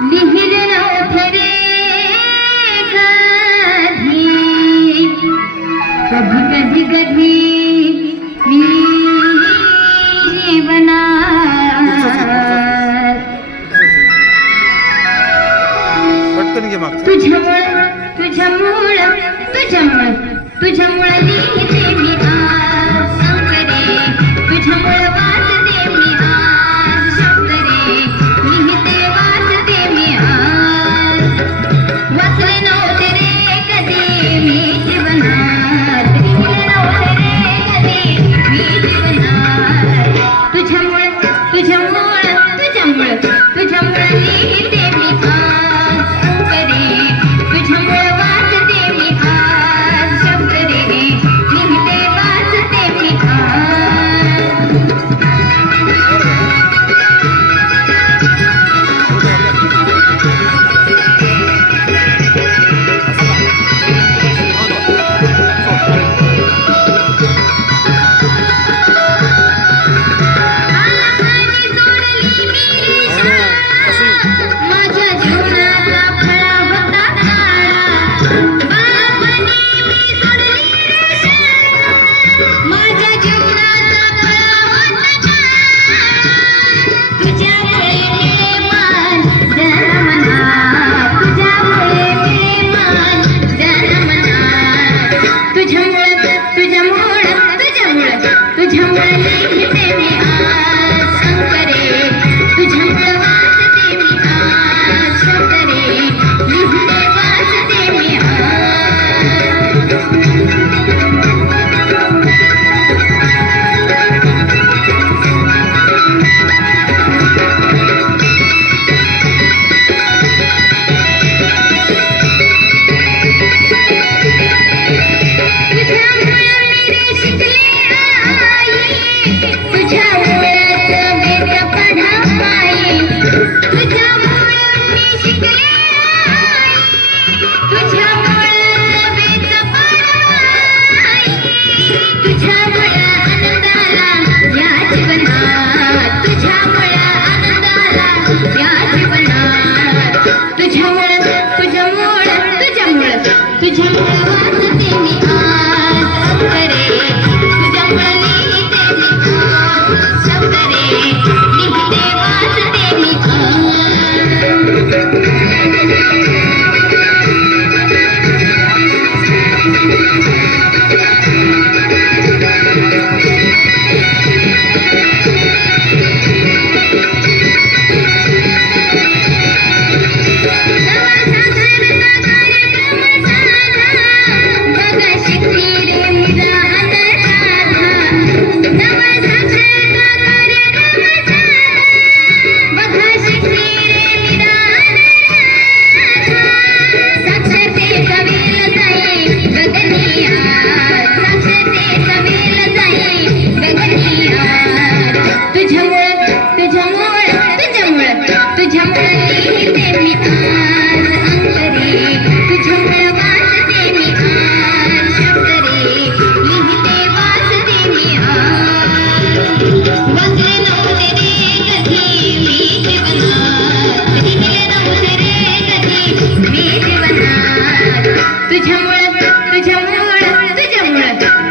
लिहिले नव्हते रे कधी कधी कधी मी जीवनात तुझ्यामुळे लिहिते मी आज शंकरे तुझ्यामुळे वाचते मी आज शंकरे लिहिते वाचते मी आज वाचले नव्हते रे कधी मी जीवनात लिहिले नव्हते रे कधी मी जीवनात तुझ्यामुळे लिहिते मी आज शंकरे तुझ्यामुळे वाचते मी आज शंकरे लिहिते वाचते मी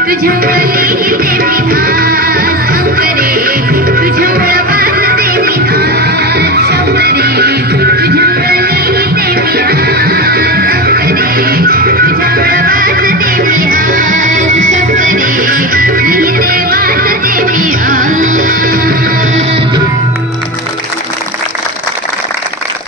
तुझ्यामुळे